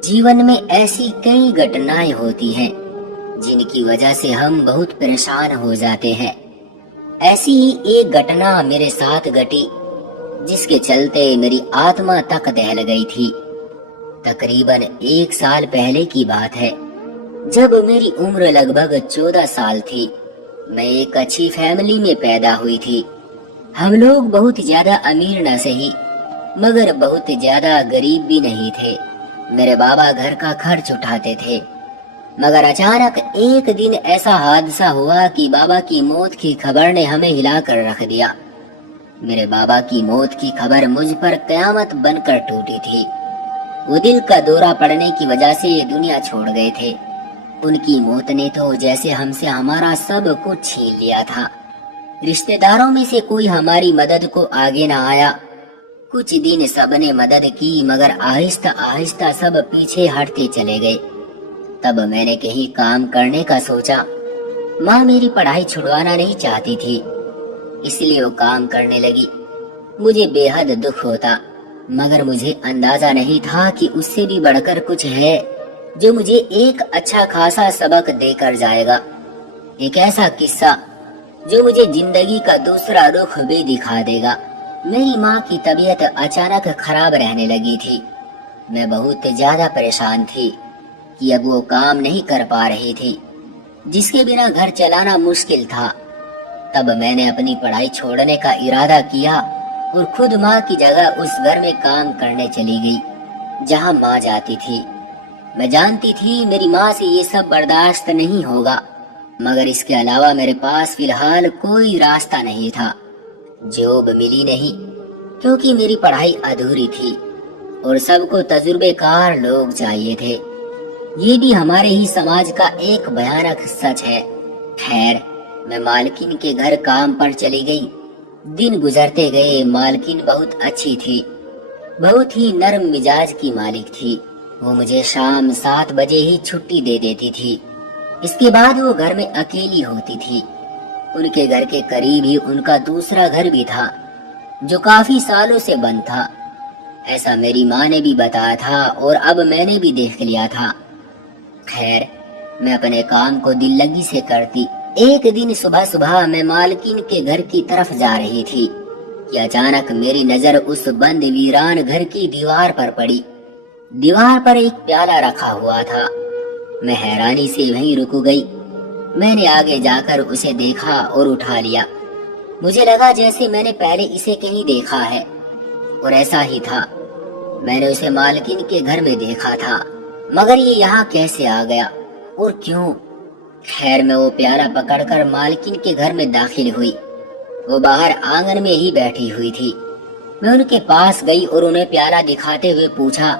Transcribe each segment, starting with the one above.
जीवन में ऐसी कई घटनाएं होती हैं जिनकी वजह से हम बहुत परेशान हो जाते हैं। ऐसी ही एक घटना मेरे साथ घटी जिसके चलते मेरी आत्मा तक दहल गई थी। तकरीबन 1 साल पहले की बात है, जब मेरी उम्र लगभग 14 साल थी। मैं एक अच्छी फैमिली में पैदा हुई थी। हम लोग बहुत ज्यादा अमीर न सही, मगर बहुत ज्यादा गरीब भी नहीं थे। मेरे बाबा घर का खर्च उठाते थे, मगर अचानक एक दिन ऐसा हादसा हुआ कि बाबा की मौत की खबर ने हमें हिलाकर रख दिया। मेरे बाबा की मौत की खबर मुझ पर कयामत बनकर टूटी थी। वो दिल का दौरा पड़ने की वजह से ये दुनिया छोड़ गए थे। उनकी मौत ने तो जैसे हमसे हमारा सब कुछ छीन लिया था। रिश्तेदारों में से कोई हमारी मदद को आगे न आया। कुछ दिन सबने मदद की, मगर आहिस्ता आहिस्ता सब पीछे हटते चले गए। तब मैंने कहीं काम करने का सोचा। माँ मेरी पढ़ाई छुड़वाना नहीं चाहती थी, इसलिए वो काम करने लगी। मुझे बेहद दुख होता, मगर मुझे अंदाजा नहीं था कि उससे भी बढ़कर कुछ है जो मुझे एक अच्छा खासा सबक देकर जाएगा। एक ऐसा किस्सा जो मुझे जिंदगी का दूसरा रुख भी दिखा देगा। मेरी माँ की तबीयत अचानक खराब रहने लगी थी। मैं बहुत ज्यादा परेशान थी कि अब वो काम नहीं कर पा रही थी, जिसके बिना घर चलाना मुश्किल था। तब मैंने अपनी पढ़ाई छोड़ने का इरादा किया और खुद माँ की जगह उस घर में काम करने चली गई जहाँ माँ जाती थी। मैं जानती थी मेरी माँ से ये सब बर्दाश्त नहीं होगा, मगर इसके अलावा मेरे पास फिलहाल कोई रास्ता नहीं था। जॉब मिली नहीं क्योंकि मेरी पढ़ाई अधूरी थी और सबको तजुर्बेकार लोग चाहिए थे। ये भी हमारे ही समाज का एक भयानक सच है। खैर, मैं मालकिन के घर काम पर चली गई। दिन गुजरते गए। मालकिन बहुत अच्छी थी, बहुत ही नरम मिजाज की मालिक थी। वो मुझे शाम 7 बजे ही छुट्टी दे देती थी। इसके बाद वो घर में अकेली होती थी। उनके घर के करीब ही उनका दूसरा घर भी था जो काफी सालों से बंद था। ऐसा मेरी माँ ने भी बताया था और अब मैंने भी देख लिया था। खैर, मैं अपने काम को दिल लगी से करती। एक दिन सुबह सुबह मैं मालकिन के घर की तरफ जा रही थी कि अचानक मेरी नजर उस बंद वीरान घर की दीवार पर पड़ी। दीवार पर एक प्याला रखा हुआ था। मैं हैरानी से वहीं रुक गई। मैंने आगे जाकर उसे देखा और उठा लिया। मुझे लगा जैसे मैंने पहले इसे कहीं देखा है, और ऐसा ही था। मैंने उसे मालकिन के घर में देखा था, मगर ये यहाँ कैसे आ गया और क्यों? खैर, मैं वो प्याला पकड़कर मालकिन के घर में दाखिल हुई। वो बाहर आंगन में ही बैठी हुई थी। मैं उनके पास गई और उन्हें प्याला दिखाते हुए पूछा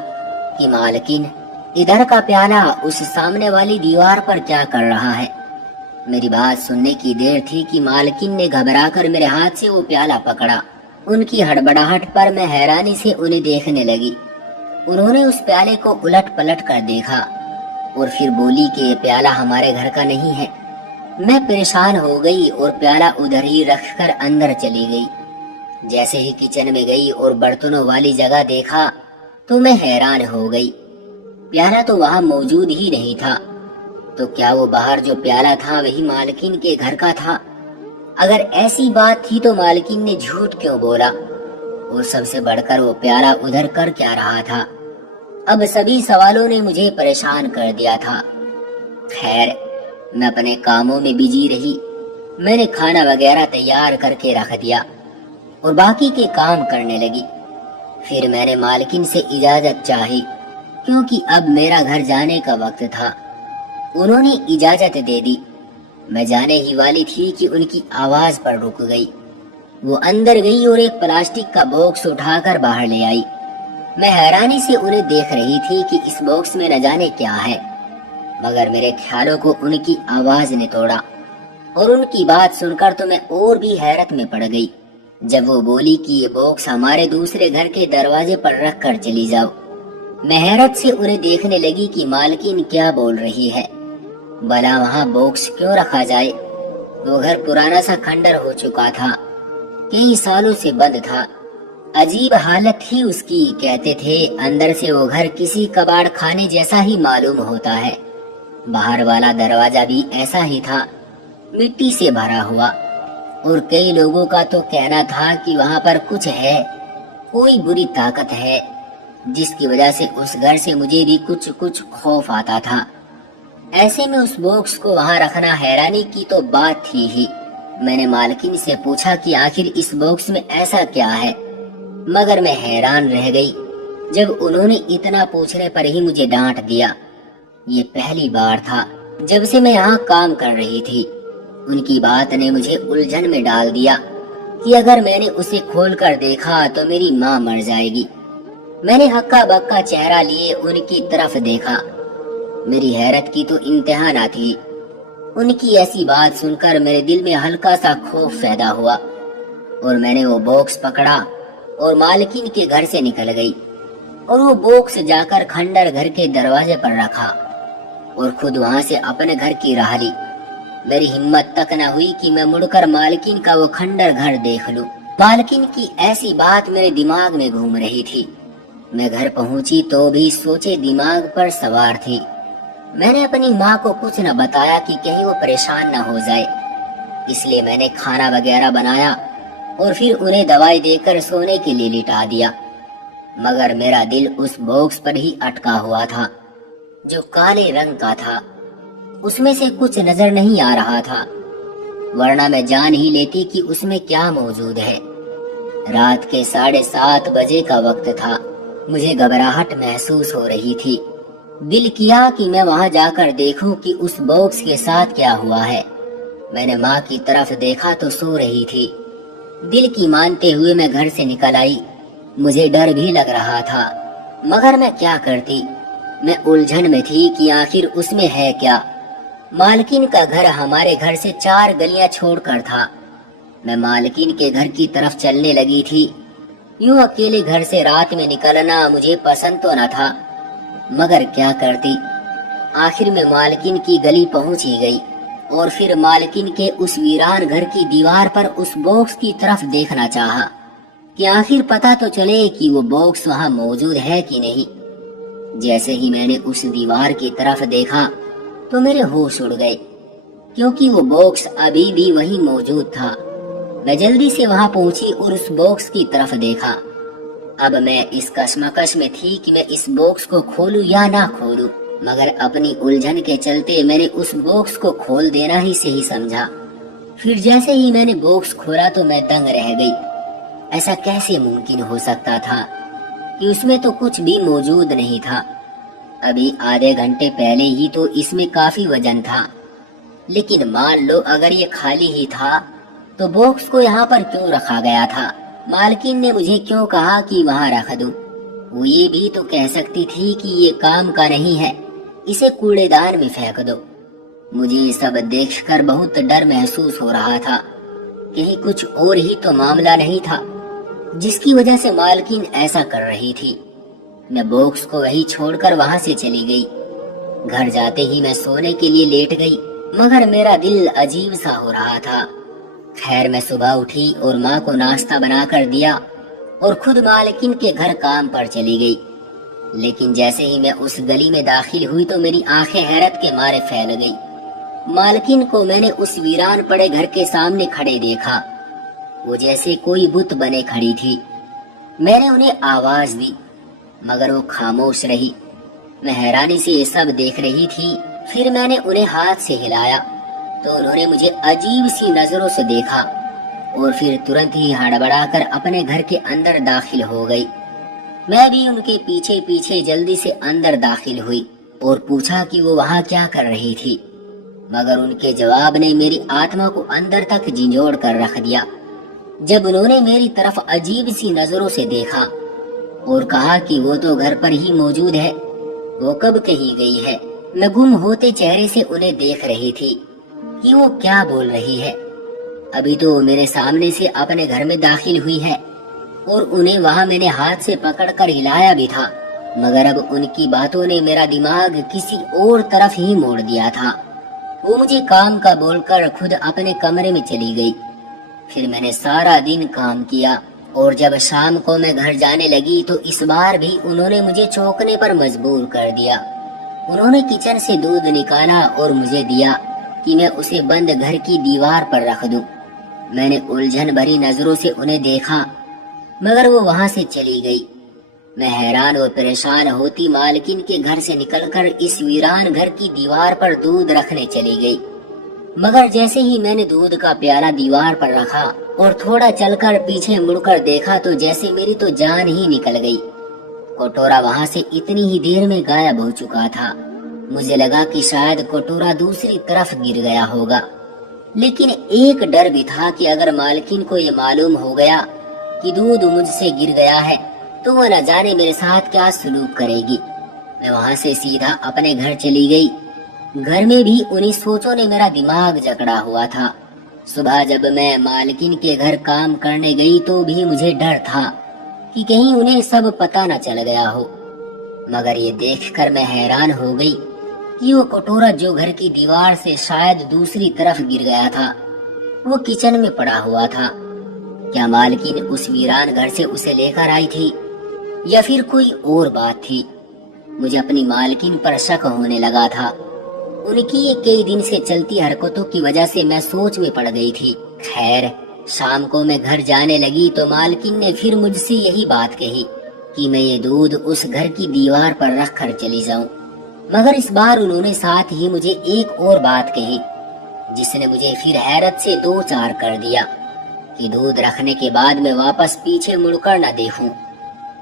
कि मालकिन, इधर का प्याला उस सामने वाली दीवार पर क्या कर रहा है? मेरी बात सुनने की देर थी कि मालकिन ने घबराकर मेरे हाथ से वो प्याला पकड़ा। उनकी हड़बड़ाहट पर मैं हैरानी से उन्हें देखने लगी। उन्होंने उस प्याले को उलट पलट कर देखा और फिर बोली कि ये प्याला हमारे घर का नहीं है। मैं परेशान हो गई और प्याला उधर ही रखकर अंदर चली गई। जैसे ही किचन में गई और बर्तनों वाली जगह देखा तो मैं हैरान हो गई। प्याला तो वहाँ मौजूद ही नहीं था। तो क्या वो बाहर जो प्याला था वही मालकिन के घर का था? अगर ऐसी बात थी तो मालकिन ने झूठ क्यों बोला? और सबसे बढ़कर वो प्याला उधर कर क्या रहा था? अब सभी सवालों ने मुझे परेशान कर दिया था। खैर, मैं अपने कामों में बिजी रही। मैंने खाना वगैरह तैयार करके रख दिया और बाकी के काम करने लगी। फिर मैंने मालकिन से इजाजत चाही क्योंकि अब मेरा घर जाने का वक्त था। उन्होंने इजाजत दे दी। मैं जाने ही वाली थी कि उनकी आवाज पर रुक गई। वो अंदर गई और एक प्लास्टिक का बॉक्स उठाकर बाहर ले आई। मैं हैरानी से उन्हें देख रही थी कि इस बॉक्स में न जाने क्या है, मगर मेरे ख्यालों को उनकी आवाज ने तोड़ा और उनकी बात सुनकर तो मैं और भी हैरत में पड़ गई जब वो बोली कि ये बॉक्स हमारे दूसरे घर के दरवाजे पर रख कर चली जाओ। मैं हैरत से उन्हें देखने लगी कि मालकिन क्या बोल रही है। भला वहाँ बॉक्स क्यों रखा जाए? वो घर पुराना सा खंडर हो चुका था, कई सालों से बंद था। अजीब हालत थी उसकी। कहते थे अंदर से वो घर किसी कबाड़ खाने जैसा ही मालूम होता है। बाहर वाला दरवाजा भी ऐसा ही था, मिट्टी से भरा हुआ। और कई लोगों का तो कहना था कि वहां पर कुछ है, कोई बुरी ताकत है, जिसकी वजह से उस घर से मुझे भी कुछ कुछ खौफ आता था। ऐसे में उस बॉक्स को वहां रखना हैरानी की तो बात थी ही। मैंने मालकिन से पूछा कि आखिर इस बॉक्स में ऐसा क्या है, मगर मैं हैरान रह गई जब उन्होंने इतना पूछने पर ही मुझे डांट दिया। ये पहली बार था जब से मैं यहाँ काम कर रही थी। उनकी बात ने मुझे उलझन में डाल दिया कि अगर मैंने उसे खोलकर देखा तो मेरी माँ मर जाएगी। मैंने हक्का बक्का चेहरा लिए उनकी तरफ देखा। मेरी हैरत की तो इंतहा न थी। उनकी ऐसी बात सुनकर मेरे दिल में हल्का सा खौफ पैदा हुआ और मैंने वो बॉक्स पकड़ा और मालकिन के घर से निकल गई और वो बॉक्स जाकर खंडर घर के दरवाजे पर रखा और खुद वहां से अपने घर की राह ली। मेरी हिम्मत तक न हुई कि मैं मुड़कर मालकिन का वो खंडर घर देख लूं। मालकिन की ऐसी बात मेरे दिमाग में घूम रही थी। मैं घर पहुंची तो भी सोचे दिमाग पर सवार थी। मैंने अपनी माँ को कुछ न बताया कि कहीं वो परेशान न हो जाए, इसलिए मैंने खाना वगैरह बनाया और फिर उन्हें दवाई देकर सोने के लिए लिटा दिया। मगर मेरा दिल उस बॉक्स पर ही अटका हुआ था जो काले रंग का था। उसमें से कुछ नजर नहीं आ रहा था, वरना मैं जान ही लेती कि उसमें क्या मौजूद है। रात के 7:30 बजे का वक्त था। मुझे घबराहट महसूस हो रही थी। दिल किया कि मैं वहां जाकर देखूं कि उस बॉक्स के साथ क्या हुआ है। मैंने माँ की तरफ देखा तो सो रही थी। दिल की मानते हुए मैं घर से निकल आई। मुझे डर भी लग रहा था, मगर मैं क्या करती। मैं उलझन में थी कि आखिर उसमें है क्या। मालकिन का घर हमारे घर से 4 गलियां छोड़कर था। मैं मालकिन के घर की तरफ चलने लगी थी। यूं अकेले घर से रात में निकलना मुझे पसंद तो न था, मगर क्या करती। आखिर में मालकिन की गली पहुंच ही गई और फिर मालकिन के उस वीरान घर की दीवार पर उस बॉक्स की तरफ देखना चाहा कि आखिर पता तो चले कि वो बॉक्स वहां मौजूद है कि नहीं। जैसे ही मैंने उस दीवार की तरफ देखा तो मेरे होश उड़ गए, क्योंकि वो बॉक्स अभी भी वहीं मौजूद था। मैं जल्दी से वहां पहुंची और उस बॉक्स की तरफ देखा। अब मैं इस कश्मकश में थी कि मैं इस बॉक्स को खोलूं या ना खोलूं, मगर अपनी उलझन के चलते मैंने उस बॉक्स को खोल देना ही सही समझा। फिर जैसे ही मैंने बॉक्स खोला तो मैं दंग रह गई। ऐसा कैसे मुमकिन हो सकता था कि उसमें तो कुछ भी मौजूद नहीं था। अभी आधे घंटे पहले ही तो इसमें काफी वजन था, लेकिन मान लो अगर ये खाली ही था तो बॉक्स को यहाँ पर क्यों रखा गया था। मालकिन ने मुझे क्यों कहा कि वहाँ रख दूं। वो ये भी तो कह सकती थी कि ये काम का नहीं है, इसे कूड़ेदान में फेंक दो। मुझे ये सब देखकर बहुत डर महसूस हो रहा था। कहीं कुछ और ही तो मामला नहीं था जिसकी वजह से मालकिन ऐसा कर रही थी। मैं बॉक्स को वही छोड़कर वहां से चली गई। घर जाते ही मैं सोने के लिए लेट गई, मगर मेरा दिल अजीब सा हो रहा था। खैर मैं सुबह उठी और माँ को नाश्ता बनाकर दिया और खुद मालकिन के घर काम पर चली गई। लेकिन जैसे ही मैं उस गली में दाखिल हुई तो मेरी आंखें हैरत के मारे फैल गई। मालकिन को मैंने उस वीरान पड़े घर के सामने खड़े देखा। वो जैसे कोई बुत बने खड़ी थी। मैंने उन्हें आवाज दी, मगर वो खामोश रही। मैं हैरानी से ये सब देख रही थी। फिर मैंने उन्हें हाथ से हिलाया तो उन्होंने मुझे अजीब सी नजरों से देखा और फिर तुरंत ही हड़बड़ाकर अपने घर के अंदर दाखिल हो गई। मैं भी उनके पीछे पीछे जल्दी से अंदर दाखिल हुई और पूछा कि वो वहाँ क्या कर रही थी, मगर उनके जवाब ने मेरी आत्मा को अंदर तक झिंझोड़ कर रख दिया। जब उन्होंने मेरी तरफ अजीब सी नजरों से देखा और कहा कि वो तो घर पर ही मौजूद है, वो कब कहीं गई है। मैं गुम होते चेहरे से उन्हें देख रही थी कि वो क्या बोल रही है। अभी तो वो मेरे सामने से अपने घर में दाखिल हुई है और उन्हें वहाँ मैंने हाथ से पकड़कर हिलाया भी था, मगर अब उनकी बातों ने मेरा दिमाग किसी और तरफ ही मोड़ दिया था। वो मुझे काम का बोलकर खुद अपने कमरे में चली गई। फिर मैंने सारा दिन काम किया और जब शाम को मैं घर जाने लगी तो इस बार भी उन्होंने मुझे चौंकने पर मजबूर कर दिया। उन्होंने किचन से दूध निकाला और मुझे दिया कि मैं उसे बंद घर की दीवार पर रख दूं। मैंने उलझन भरी नजरों से उन्हें देखा, मगर वो वहां से चली गई। मैं हैरान और परेशान होती मालकिन के घर से निकलकर इस वीरान घर की दीवार पर दूध रखने चली गई। मगर जैसे ही मैंने दूध का प्याला दीवार पर रखा और थोड़ा चलकर पीछे मुड़कर देखा तो जैसे मेरी तो जान ही निकल गई। कटोरा वहां से इतनी ही देर में गायब हो चुका था। मुझे लगा कि शायद कटोरा दूसरी तरफ गिर गया होगा, लेकिन एक डर भी था कि अगर मालकिन को ये मालूम हो गया कि दूध मुझसे गिर गया है तो वो न जाने मेरे साथ क्या सलूक करेगी। मैं वहां से सीधा अपने घर चली गई। घर में भी उन्हीं सोचों ने मेरा दिमाग जकड़ा हुआ था। सुबह जब मैं मालकिन के घर काम करने गई तो भी मुझे डर था कि कहीं उन्हें सब पता न चल गया हो। मगर ये देखकर मैं हैरान हो गई कि वो कटोरा जो घर की दीवार से शायद दूसरी तरफ गिर गया था, वो किचन में पड़ा हुआ था। क्या मालकिन उस वीरान घर से उसे लेकर आई थी या फिर कोई और बात थी? मुझे अपनी मालकिन पर शक होने लगा था। उनकी ये कई दिन से चलती हरकतों की वजह से मैं सोच में पड़ गई थी। खैर, शाम को मैं घर जाने लगी तो मालकिन ने फिर मुझसे यही बात कही कि मैं ये दूध उस घर की दीवार पर रख कर चली जाऊं। मगर इस बार उन्होंने साथ ही मुझे एक और बात कही जिसने मुझे फिर हैरत से दो चार कर दिया कि दूध रखने के बाद मैं वापस पीछे मुड़कर न देखूं,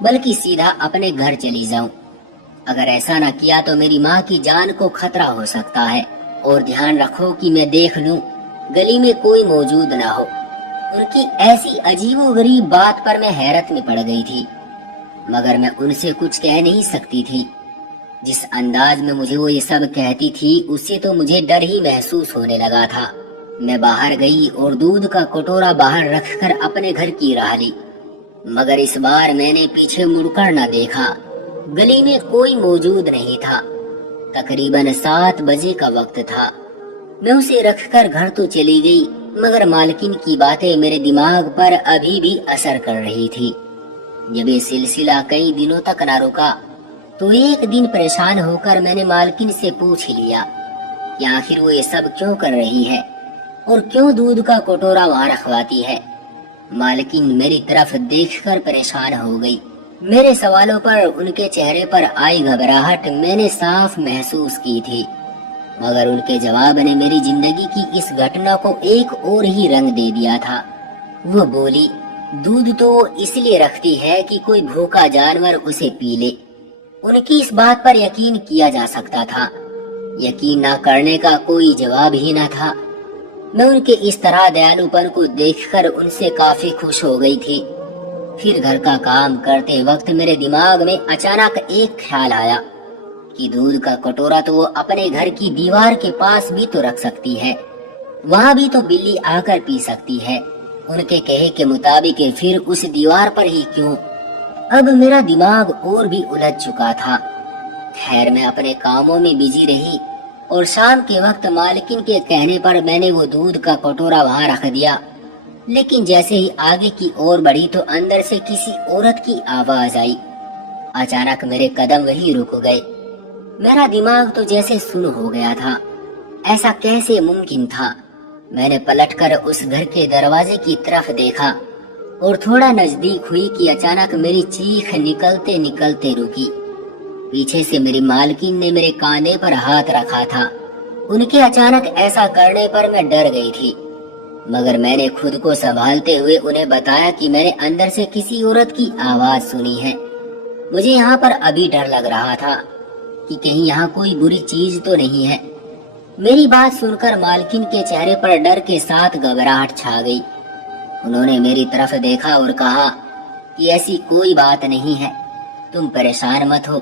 बल्कि सीधा अपने घर चली जाऊं। अगर ऐसा न किया तो मेरी माँ की जान को खतरा हो सकता है। और ध्यान रखो कि मैं देख लूं गली में कोई मौजूद ना हो। उनकी ऐसी अजीबोगरीब बात पर मैं हैरत में पड़ गई थी, मगर मैं उनसे कुछ कह नहीं सकती थी। जिस अंदाज में मुझे वो ये सब कहती थी उससे तो मुझे डर ही महसूस होने लगा था। मैं बाहर गई और दूध का कटोरा बाहर रखकर अपने घर की राह ली, मगर इस बार मैंने पीछे मुड़कर न देखा। गली में कोई मौजूद नहीं था। तकरीबन 7 बजे का वक्त था। मैं उसे रखकर घर तो चली गई, मगर मालकिन की बातें मेरे दिमाग पर अभी भी असर कर रही थी। जब ये सिलसिला कई दिनों तक न रुका तो एक दिन परेशान होकर मैंने मालकिन से पूछ लिया कि आखिर वो ये सब क्यों कर रही है और क्यों दूध का कटोरा वहाँ रखवाती है। मालकिन मेरी तरफ देखकर परेशान हो गई। मेरे सवालों पर उनके चेहरे पर आई घबराहट मैंने साफ महसूस की थी, मगर उनके जवाब ने मेरी जिंदगी की इस घटना को एक और ही रंग दे दिया था। वो बोली, दूध तो इसलिए रखती है कि कोई भूखा जानवर उसे पी ले। उनकी इस बात पर यकीन किया जा सकता था। यकीन न करने का कोई जवाब ही न था। मैं उनके इस तरह दयालुपन को देखकर उनसे काफी खुश हो गई थी। फिर घर का काम करते वक्त मेरे दिमाग में अचानक एक ख्याल आया कि दूध का कटोरा तो वो अपने घर की दीवार के पास भी तो रख सकती है, वहाँ भी तो बिल्ली आकर पी सकती है। उनके कहे के मुताबिक फिर उस दीवार पर ही क्यों? अब मेरा दिमाग और भी उलझ चुका था। खैर, मैं अपने कामों में बिजी रही और शाम के वक्त मालकिन के कहने पर मैंने वो दूध का कटोरा वहाँ रख दिया। लेकिन जैसे ही आगे की ओर बढ़ी तो अंदर से किसी औरत की आवाज आई। अचानक मेरे कदम वहीं रुक गए। मेरा दिमाग तो जैसे सुन्न हो गया था। ऐसा कैसे मुमकिन था? मैंने पलटकर उस घर के दरवाजे की तरफ देखा और थोड़ा नजदीक हुई कि अचानक मेरी चीख निकलते निकलते रुकी। पीछे से मेरी मालकिन ने मेरे कांधे पर हाथ रखा था। उनके अचानक ऐसा करने पर मैं डर गई थी, मगर मैंने खुद को संभालते हुए उन्हें बताया कि मैंने अंदर से किसी औरत की आवाज सुनी है। मुझे यहाँ पर अभी डर लग रहा था कि कहीं यहाँ कोई बुरी चीज तो नहीं है। मेरी बात सुनकर मालकिन के चेहरे पर डर के साथ घबराहट छा गई। उन्होंने मेरी तरफ देखा और कहा कि ऐसी कोई बात नहीं है, तुम परेशान मत हो,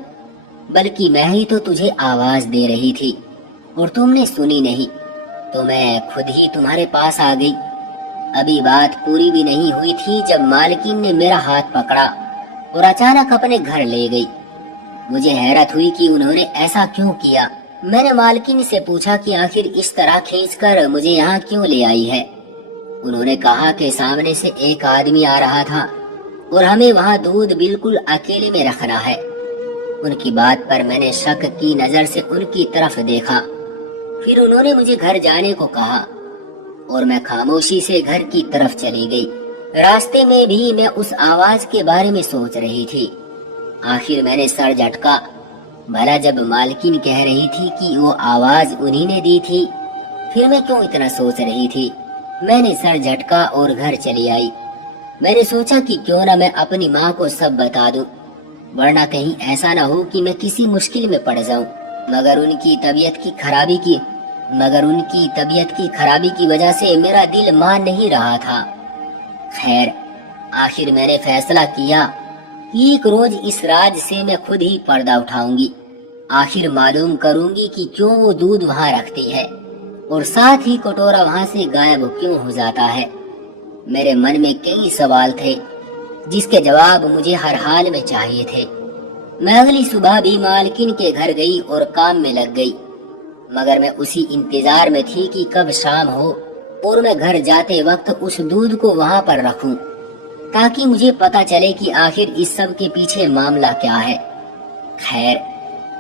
बल्कि मैं ही तो तुझे आवाज दे रही थी और तुमने सुनी नहीं, तो मैं खुद ही तुम्हारे पास आ गई। अभी बात पूरी भी नहीं हुई थी जब मालकिन ने मेरा हाथ पकड़ा और अचानक अपने घर ले गई। मुझे हैरत हुई कि उन्होंने ऐसा क्यों किया। मैंने मालकिन से पूछा कि आखिर इस तरह खींचकर मुझे यहाँ क्यों ले आई है। उन्होंने कहा कि सामने से एक आदमी आ रहा था और हमें वहाँ दूध बिल्कुल अकेले में रखना है। उनकी बात पर मैंने शक की नजर से उनकी तरफ देखा। फिर उन्होंने मुझे घर जाने को कहा और मैं खामोशी से घर की तरफ चली गई। रास्ते में भी मैं उस आवाज के बारे में सोच रही थी। आखिर मैंने सर झटका। भला जब मालकिन कह रही थी कि वो आवाज उन्हीं ने दी थी, फिर मैं क्यों इतना सोच रही थी? मैंने सर झटका और घर चली आई। मैंने सोचा कि क्यों ना मैं अपनी माँ को सब बता दूं, वरना कहीं ऐसा ना हो कि मैं किसी मुश्किल में पड़ जाऊं। मगर उनकी तबीयत की खराबी की वजह से मेरा दिल मान नहीं रहा था। खैर, आखिर मैंने फैसला किया कि एक रोज इस राज से मैं खुद ही पर्दा उठाऊंगी। आखिर मालूम करूंगी कि क्यों वो दूध वहाँ रखती है और साथ ही कटोरा वहाँ से गायब क्यों हो जाता है। मेरे मन में कई सवाल थे जिसके जवाब मुझे हर हाल में चाहिए थे। मैं अगली सुबह भी मालकिन के घर गई और काम में लग गई, मगर मैं उसी इंतजार में थी कि कब शाम हो और मैं घर जाते वक्त उस दूध को वहाँ पर रखूं, ताकि मुझे पता चले कि आखिर इस सब के पीछे मामला क्या है। खैर,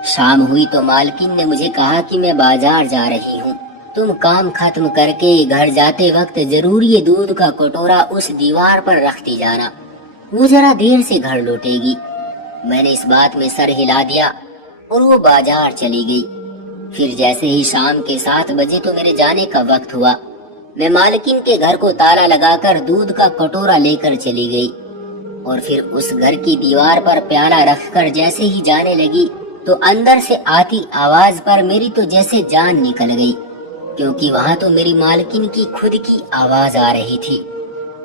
शाम हुई तो मालकिन ने मुझे कहा कि मैं बाजार जा रही हूँ, तुम काम खत्म करके घर जाते वक्त जरूर ये दूध का कटोरा उस दीवार पर रखती जाना, वो जरा देर से घर लौटेगी। मैंने इस बात में सर हिला दिया और वो बाजार चली गई। फिर जैसे ही शाम के 7 बजे तो मेरे जाने का वक्त हुआ। मैं मालकिन के घर को ताला लगाकर दूध का कटोरा लेकर चली गई और फिर उस घर की दीवार पर प्याला रखकर जैसे ही जाने लगी तो अंदर से आती आवाज पर मेरी तो जैसे जान निकल गई, क्योंकि वहाँ तो मेरी मालकिन की खुद की आवाज आ रही थी।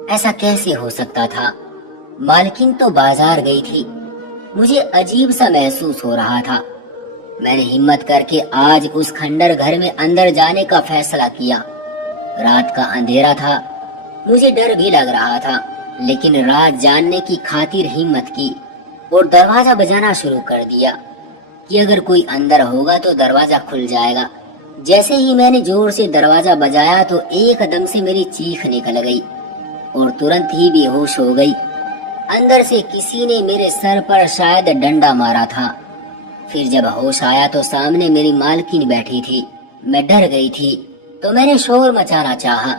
ऐसा कैसे हो सकता था? मालकिन तो बाजार गई थी। मुझे अजीब सा महसूस हो रहा था। मैंने हिम्मत करके आज उस खंडर घर में अंदर जाने का फैसला किया। रात का अंधेरा था, मुझे डर भी लग रहा था, लेकिन रात जानने की खातिर हिम्मत की और दरवाजा बजाना शुरू कर दिया कि अगर कोई अंदर होगा तो दरवाजा खुल जाएगा। जैसे ही मैंने जोर से दरवाजा बजाया तो एकदम से मेरी चीख निकल गई और तुरंत ही बेहोश हो गई। अंदर से किसी ने मेरे सर पर शायद डंडा मारा था। फिर जब होश आया तो सामने मेरी मालकिन बैठी थी। मैं डर गई थी तो मैंने शोर मचाना चाहा,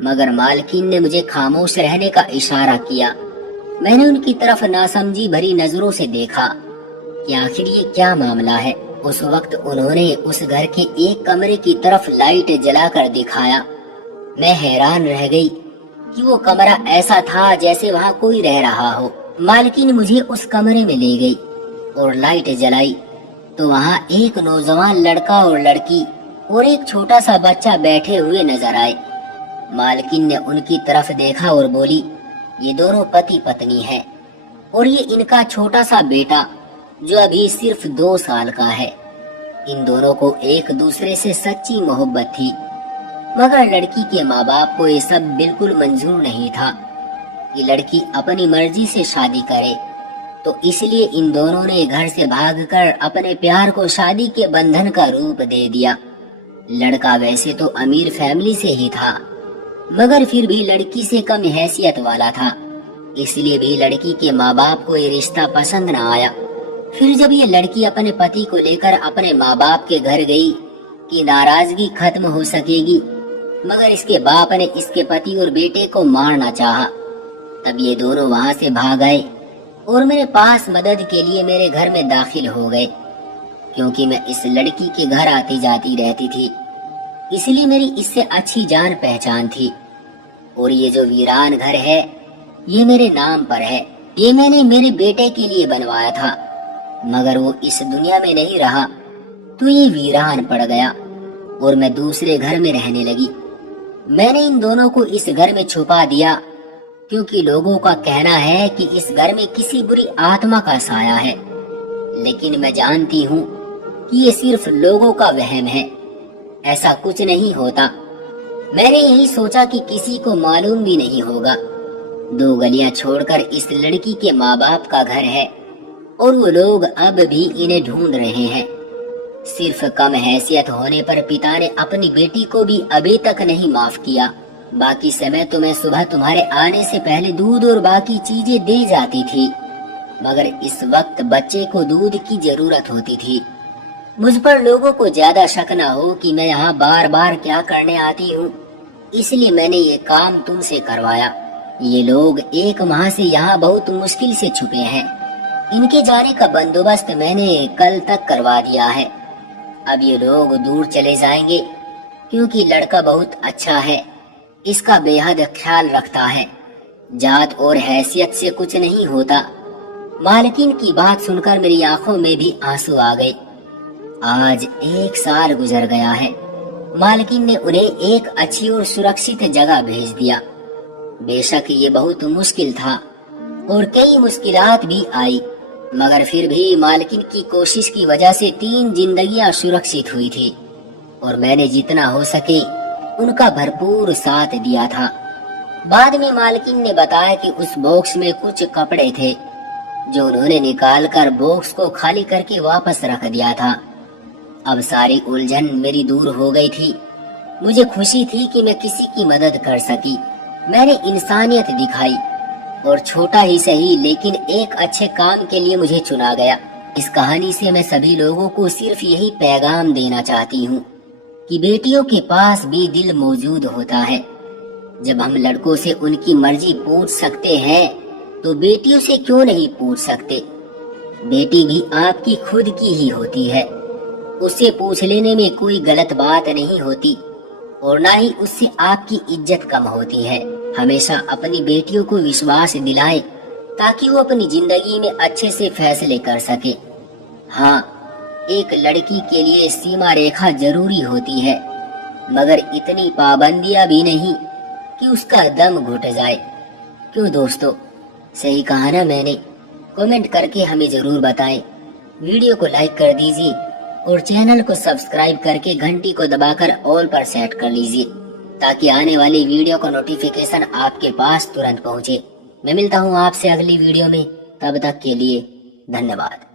मगर मालकिन ने मुझे खामोश रहने का इशारा किया। मैंने उनकी तरफ नासमझी भरी नजरों से देखा कि आखिर ये क्या मामला है। उस वक्त उन्होंने उस घर के एक कमरे की तरफ लाइट जलाकर दिखाया। मैं हैरान रह गई कि वो कमरा ऐसा था जैसे वहाँ कोई रह रहा हो। मालकिन मुझे उस कमरे में ले गई और लाइट जलाई तो वहाँ एक नौजवान लड़का और लड़की और एक छोटा सा बच्चा बैठे हुए नजर आए। मालकिन ने उनकी तरफ देखा और बोली, ये दोनों पति पत्नी हैं और ये इनका छोटा सा बेटा जो अभी सिर्फ 2 साल का है। इन दोनों को एक दूसरे से सच्ची मोहब्बत थी, मगर लड़की के माँ बाप को ये सब बिल्कुल मंजूर नहीं था कि लड़की अपनी मर्जी से शादी करे, तो इसलिए इन दोनों ने घर से भागकर अपने प्यार को शादी के बंधन का रूप दे दिया। लड़का वैसे तो अमीर फैमिली से ही था, मगर फिर भी लड़की से कम हैसियत वाला था, इसलिए भी लड़की के माँ बाप को ये रिश्ता पसंद न आया। फिर जब ये लड़की अपने पति को लेकर अपने माँ बाप के घर गई कि नाराजगी खत्म हो सकेगी, मगर इसके बाप ने इसके पति और बेटे को मारना चाहा। तब ये दोनों वहाँ से भाग आए और मेरे पास मदद के लिए मेरे घर में दाखिल हो गए, क्योंकि मैं इस लड़की के घर आती जाती रहती थी, इसलिए मेरी इससे अच्छी जान पहचान थी। और ये जो वीरान घर है ये मेरे नाम पर है। ये मैंने मेरे बेटे के लिए बनवाया था, मगर वो इस दुनिया में नहीं रहा तो ये वीरान पड़ गया और मैं दूसरे घर में रहने लगी। मैंने इन दोनों को इस घर में छुपा दिया, क्योंकि लोगों का कहना है कि इस घर में किसी बुरी आत्मा का साया है, लेकिन मैं जानती हूँ कि ये सिर्फ लोगों का वहम है, ऐसा कुछ नहीं होता। मैंने यही सोचा कि किसी को मालूम भी नहीं होगा। 2 गलियां छोड़कर इस लड़की के माँ बाप का घर है और वो लोग अब भी इन्हें ढूंढ रहे हैं। सिर्फ कम हैसियत होने पर पिता ने अपनी बेटी को भी अभी तक नहीं माफ किया। बाकी समय तो मैं सुबह तुम्हारे आने से पहले दूध और बाकी चीजें दे जाती थी, मगर इस वक्त बच्चे को दूध की जरूरत होती थी। मुझ पर लोगों को ज्यादा शक न हो कि मैं यहाँ बार बार क्या करने आती हूँ, इसलिए मैंने ये काम तुमसे करवाया। ये लोग 1 माह से यहाँ बहुत मुश्किल से छुपे हैं। इनके जाने का बंदोबस्त मैंने कल तक करवा दिया है। अब ये लोग दूर चले जाएंगे, क्योंकि लड़का बहुत अच्छा है, इसका बेहद ख्याल रखता है। जात और हैसियत से कुछ नहीं होता। मालकिन की बात सुनकर मेरी आंखों में भी आंसू आ गए। आज 1 साल गुजर गया है। मालकिन ने उन्हें एक अच्छी और सुरक्षित जगह भेज दिया। बेशक ये बहुत मुश्किल था और कई मुश्किलात भी आई, मगर फिर भी मालकिन की कोशिश की वजह से 3 जिंदगियां सुरक्षित हुई थी और मैंने जितना हो सके उनका भरपूर साथ दिया था। बाद में मालकिन ने बताया कि उस बॉक्स में कुछ कपड़े थे जो उन्होंने निकालकर बॉक्स को खाली करके वापस रख दिया था। अब सारी उलझन मेरी दूर हो गई थी। मुझे खुशी थी कि मैं किसी की मदद कर सकी। मैंने इंसानियत दिखाई और छोटा ही सही लेकिन एक अच्छे काम के लिए मुझे चुना गया। इस कहानी से मैं सभी लोगों को सिर्फ यही पैगाम देना चाहती हूँ कि बेटियों के पास भी दिल मौजूद होता है। जब हम लड़कों से उनकी मर्जी पूछ सकते हैं तो बेटियों से क्यों नहीं पूछ सकते। बेटी भी आपकी खुद की ही होती है, उससे पूछ लेने में कोई गलत बात नहीं होती और ना ही उससे आपकी इज्जत कम होती है। हमेशा अपनी बेटियों को विश्वास दिलाएं ताकि वो अपनी जिंदगी में अच्छे से फैसले कर सके। हाँ, एक लड़की के लिए सीमा रेखा जरूरी होती है, मगर इतनी पाबंदियां भी नहीं कि उसका दम घुट जाए। क्यों दोस्तों, सही कहा ना मैंने? कमेंट करके हमें जरूर बताएं। वीडियो को लाइक कर दीजिए और चैनल को सब्सक्राइब करके घंटी को दबाकर ऑल पर सेट कर लीजिए ताकि आने वाली वीडियो का नोटिफिकेशन आपके पास तुरंत पहुंचे। मैं मिलता हूं आपसे अगली वीडियो में, तब तक के लिए धन्यवाद।